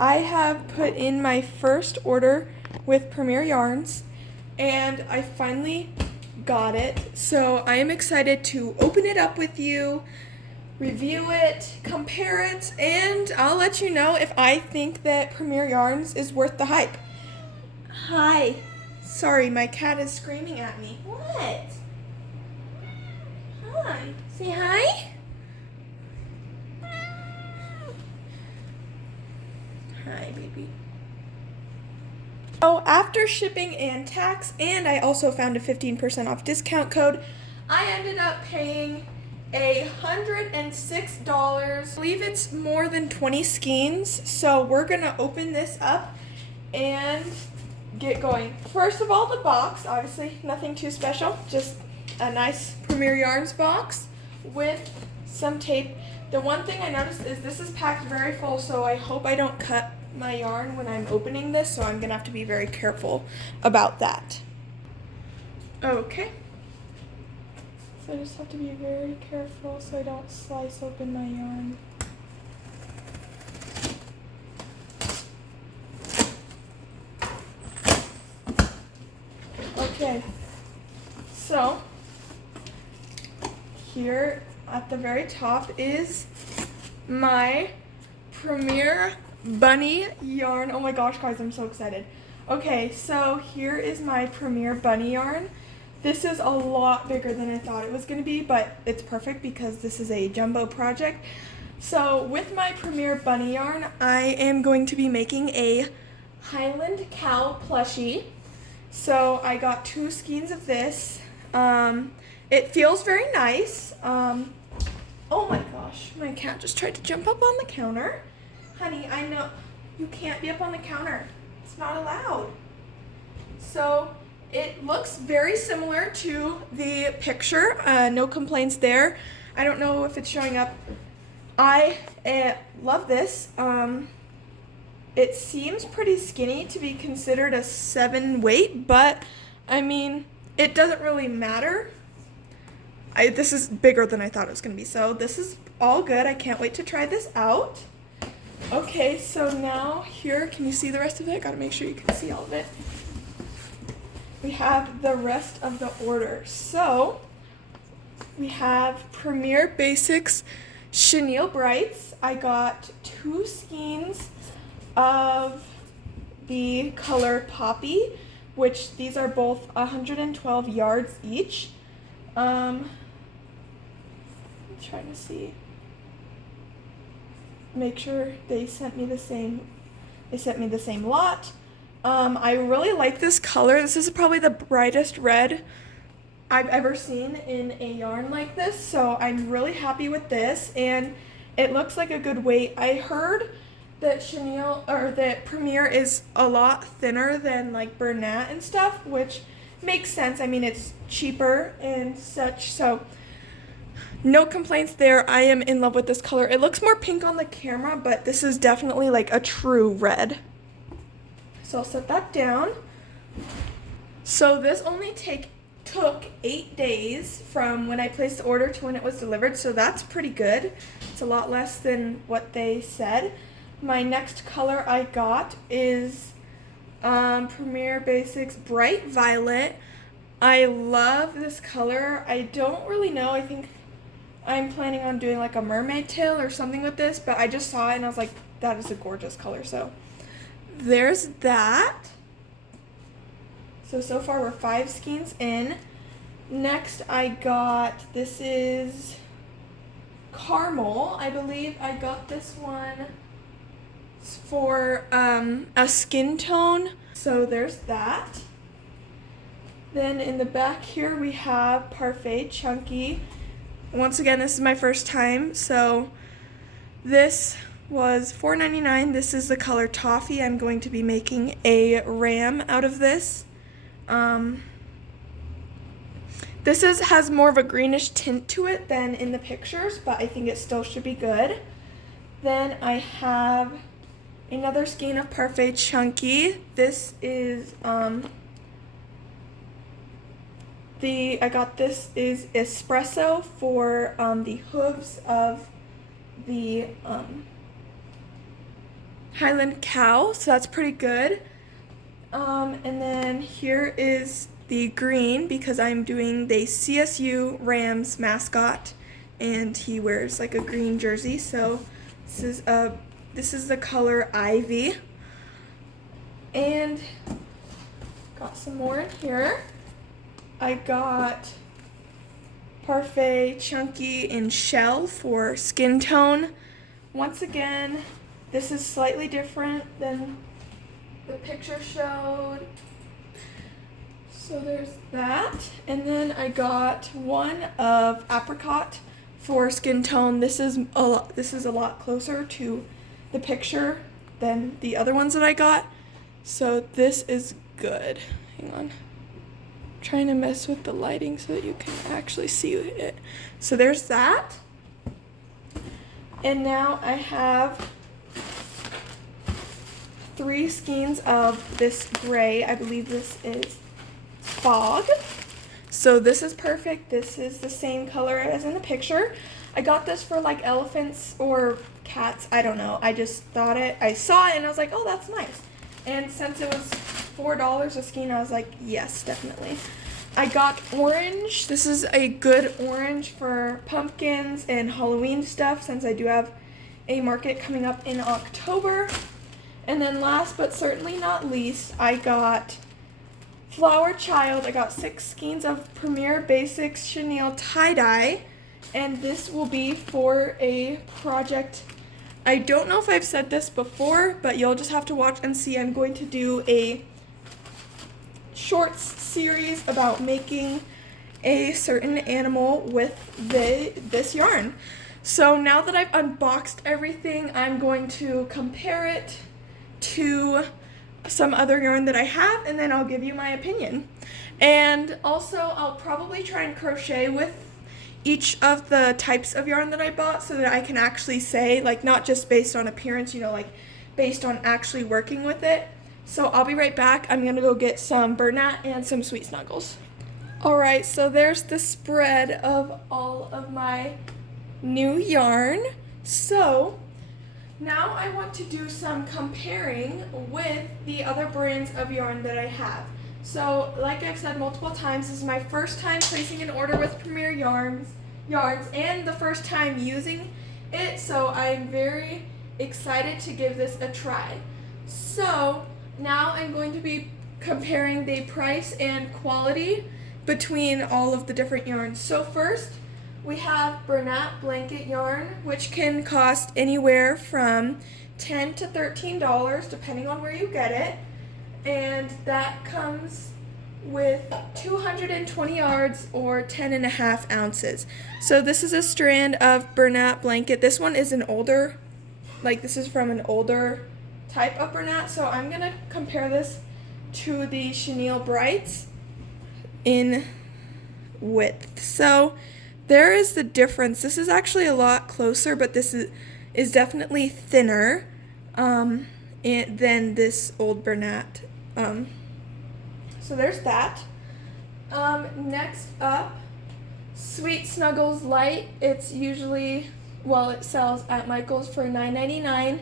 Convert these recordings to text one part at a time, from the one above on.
I have put in my first order with Premiere Yarns, and I finally got it. So I am excited to open it up with you, review it, compare it, and I'll let you know if I think that Premiere Yarns is worth the hype. Hi. Sorry, my cat is screaming at me. What? Hi. Say hi. Hi, baby. So after shipping and tax, and I also found a 15% off discount code, I ended up paying $106. I believe it's more than 20 skeins, so we're gonna open this up and get going. First of all, the box, obviously nothing too special, just a nice Premiere Yarns box with some tape. The one thing I noticed is this is packed very full, so I hope I don't cut my yarn when I'm opening this, so I'm gonna have to be very careful about that. Okay. So I just have to be very careful so I don't slice open my yarn. Okay, so here at the very top is my Premiere Bunny yarn. Oh my gosh, guys, I'm so excited. Okay, so here is my Premiere Bunny yarn. This is a lot bigger than I thought it was going to be, but it's perfect because this is a jumbo project. So with my Premiere Bunny yarn, I am going to be making a Highland cow plushie. So I got 2 skeins of this. It feels very nice. Oh my gosh, my cat just tried to jump up on the counter. Honey, I know you can't be up on the counter. It's not allowed. So it looks very similar to the picture. No complaints there. I don't know if it's showing up. I love this. It seems pretty skinny to be considered a 7 weight, but I mean, it doesn't really matter. This is bigger than I thought it was going to be, so this is all good. I can't wait to try this out. Okay, so now here, can you see the rest of it? Gotta make sure you can see all of it. We have the rest of the order. So we have Premiere Basics Chenille Brights. I got 2 skeins of the color Poppy, which these are both 112 yards each. I'm trying to see. Make sure they sent me the same. They sent me the same lot. I really like this color. This is probably the brightest red I've ever seen in a yarn like this, so I'm really happy with this, and it looks like a good weight. I heard that that Premiere is a lot thinner than like Bernat and stuff, which makes sense. I mean, it's cheaper and such, so no complaints there. I am in love with this color. It looks more pink on the camera, but this is definitely like a true red. So I'll set that down. So this only took 8 days from when I placed the order to when it was delivered, so that's pretty good. It's a lot less than what they said. My next color I got is Premiere Basics Bright Violet. I love this color. I don't really know. I think I'm planning on doing like a mermaid tail or something with this, but I just saw it and I was like, that is a gorgeous color. So there's that. So far we're 5 skeins in. Next I got, this is Caramel. I believe I got this one for a skin tone. So there's that. Then in the back here we have Parfait Chunky. Once again, this is my first time, so this was $4.99. This is the color Toffee. I'm going to be making a ram out of this. This has more of a greenish tint to it than in the pictures, but I think it still should be good. Then I have another skein of Parfait Chunky. This is I got this is espresso for the hooves of the Highland Cow, so that's pretty good. And then here is the green because I'm doing the CSU Rams mascot, and he wears like a green jersey. So this is the color Ivy, and got some more in here. I got Parfait Chunky in Shell for skin tone. Once again, this is slightly different than the picture showed. So there's that. And then I got one of Apricot for skin tone. This is a lot closer to the picture than the other ones that I got. So this is good. Hang on. I'm trying to mess with the lighting so that you can actually see it. So there's that. And now I have 3 skeins of this gray. I believe this is Fog. So this is perfect. This is the same color as in the picture. I got this for like elephants or cats. I don't know. I just thought I saw it and I was like, oh, that's nice. And since it was $4 a skein, I was like, yes, definitely. I got orange. This is a good orange for pumpkins and Halloween stuff since I do have a market coming up in October. And then last but certainly not least, I got Flower Child. I got 6 skeins of Premiere Basics Chenille tie-dye, and this will be for a project. I don't know if I've said this before, but you'll just have to watch and see. I'm going to do a shorts series about making a certain animal with this yarn. So now that I've unboxed everything, I'm going to compare it to some other yarn that I have, and then I'll give you my opinion. And also I'll probably try and crochet with each of the types of yarn that I bought so that I can actually say, like, not just based on appearance, you know, like based on actually working with it. So I'll be right back. I'm gonna go get some Bernat and some Sweet Snuggles. Alright, so there's the spread of all of my new yarn. So now I want to do some comparing with the other brands of yarn that I have. So like I've said multiple times, this is my first time placing an order with Premiere Yarns and the first time using it, so I'm very excited to give this a try. So now I'm going to be comparing the price and quality between all of the different yarns. So first, we have Bernat blanket yarn, which can cost anywhere from $10 to $13 depending on where you get it, and that comes with 220 yards or 10.5 ounces. So this is a strand of Bernat blanket. This one is an older, like this is from an older type of Bernat, so I'm gonna compare this to the Chenille Brights in width. So there is the difference. This is actually a lot closer, but this is definitely thinner than this old Bernat. So there's that. Next up, Sweet Snuggles Light. It's usually, well, it sells at Michael's for $9.99.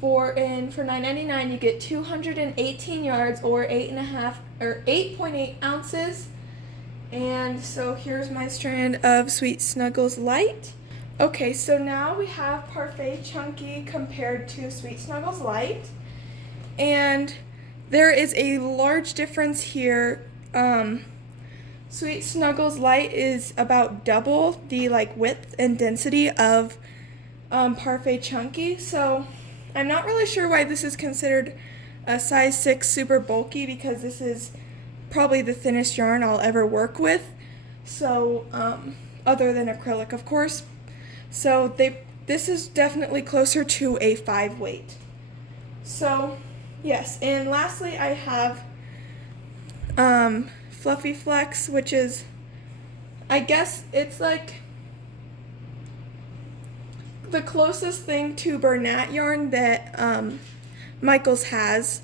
For $9.99 you get 218 yards or 8.8 ounces. And so here's my strand of Sweet Snuggles Light. Okay, so now we have Parfait Chunky compared to Sweet Snuggles Light. And there is a large difference here. Sweet Snuggles Light is about double the width and density of Parfait Chunky. So I'm not really sure why this is considered a size 6 super bulky, because this is probably the thinnest yarn I'll ever work with. So other than acrylic, of course. So this is definitely closer to a 5 weight. So yes, and lastly I have Fluffy Flex, which is, I guess it's like the closest thing to Bernat yarn that Michael's has,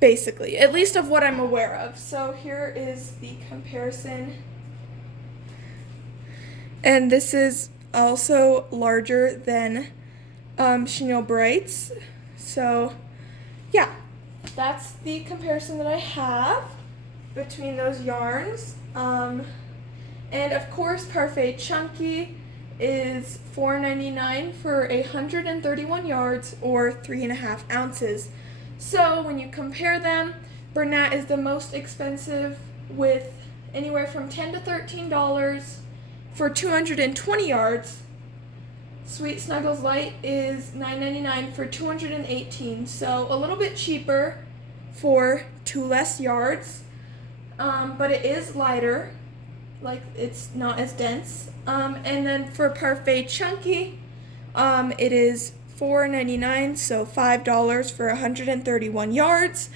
basically, at least of what I'm aware of. So here is the comparison. And this is also larger than Chenille Brights. So yeah, that's the comparison that I have between those yarns. And of course, Parfait Chunky is $4.99 for 131 yards or 3.5 ounces. So when you compare them, Bernat is the most expensive with anywhere from $10 to $13 for 220 yards. Sweet Snuggles Light is $9.99 for 218, so a little bit cheaper for 2 less yards, but it is lighter, like it's not as dense. And then for Parfait Chunky, it is $4.99, so $5 for 131 yards.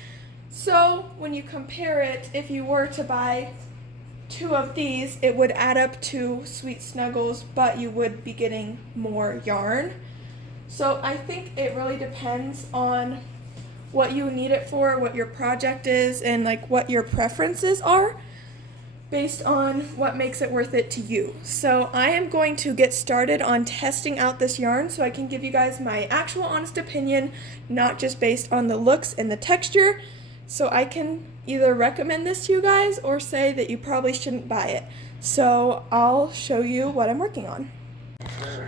So when you compare it, if you were to buy 2 of these, it would add up to Sweet Snuggles, but you would be getting more yarn. So I think it really depends on what you need it for, what your project is, and like what your preferences are based on what makes it worth it to you. So I am going to get started on testing out this yarn so I can give you guys my actual honest opinion, not just based on the looks and the texture, so I can either recommend this to you guys or say that you probably shouldn't buy it. So I'll show you what I'm working on.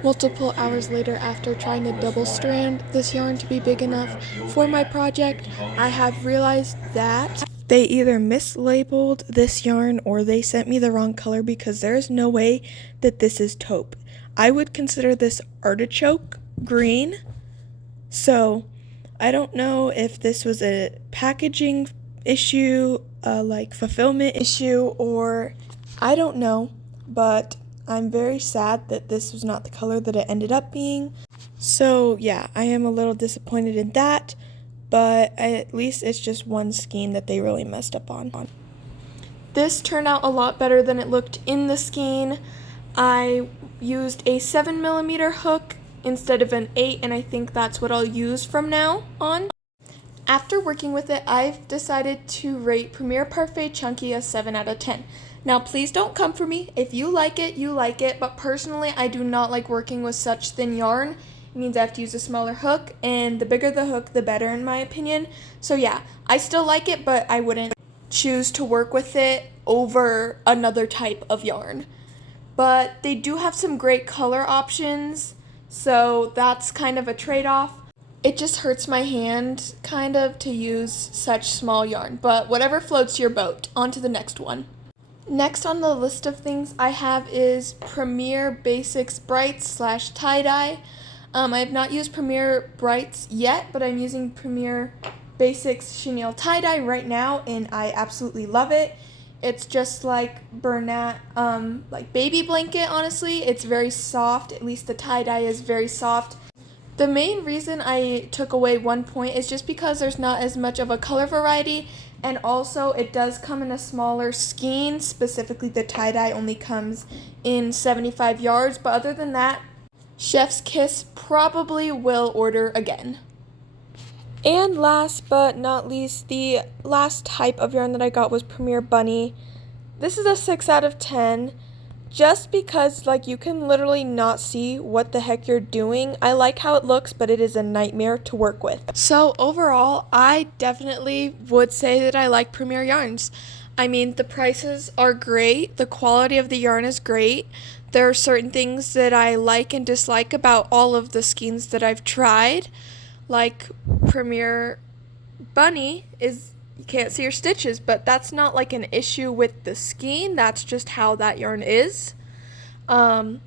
Multiple hours later, after trying to double strand this yarn to be big enough for my project, I have realized that they either mislabeled this yarn or they sent me the wrong color, because there is no way that this is taupe. I would consider this artichoke green. So I don't know if this was a packaging issue, like fulfillment issue, or I don't know, but I'm very sad that this was not the color that it ended up being. So yeah, I am a little disappointed in that, but at least it's just one skein that they really messed up on. This turned out a lot better than it looked in the skein. I used a 7mm hook instead of an 8, and I think that's what I'll use from now on. After working with it, I've decided to rate Premiere Parfait Chunky a 7 out of 10. Now, please don't come for me. If you like it, you like it, but personally, I do not like working with such thin yarn. It means I have to use a smaller hook, and the bigger the hook, the better in my opinion. So yeah, I still like it, but I wouldn't choose to work with it over another type of yarn. But they do have some great color options, so that's kind of a trade-off. It just hurts my hand, kind of, to use such small yarn, but whatever floats your boat. On to the next one. Next on the list of things I have is Premiere Basics Brights / tie-dye. I have not used Premiere Brights yet, but I'm using Premiere Basics chenille tie-dye right now, and I absolutely love it. It's just like Bernat, like baby blanket, honestly. It's very soft, at least the tie-dye is very soft. The main reason I took away 1 point is just because there's not as much of a color variety, and also it does come in a smaller skein. Specifically, the tie-dye only comes in 75 yards, but other than that, chef's kiss, probably will order again. And last but not least, the last type of yarn that I got was Premiere Bunny. This is a 6 out of 10. Just because, like, you can literally not see what the heck you're doing. I like how it looks, but it is a nightmare to work with. So overall, I definitely would say that I like Premiere Yarns. I mean, the prices are great. The quality of the yarn is great. There are certain things that I like and dislike about all of the skeins that I've tried. Like Premiere Bunny is, you can't see your stitches, but that's not like an issue with the skein. That's just how that yarn is. And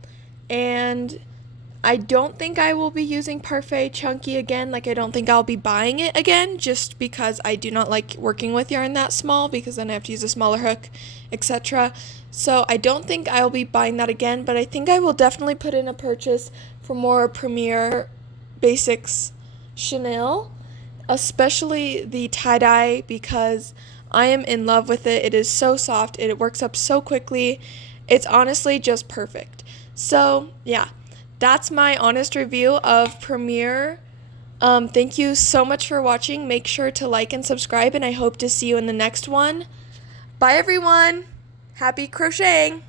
I don't think I will be using Parfait Chunky again. Like, I don't think I'll be buying it again, just because I do not like working with yarn that small, because then I have to use a smaller hook, etc. So I don't think I'll be buying that again, but I think I will definitely put in a purchase for more Premiere Basics chenille, especially the tie-dye, because I am in love with it. It is so soft. It works up so quickly. It's honestly just perfect. So yeah, that's my honest review of Premiere. Thank you so much for watching. Make sure to like and subscribe, and I hope to see you in the next one. Bye everyone. Happy crocheting.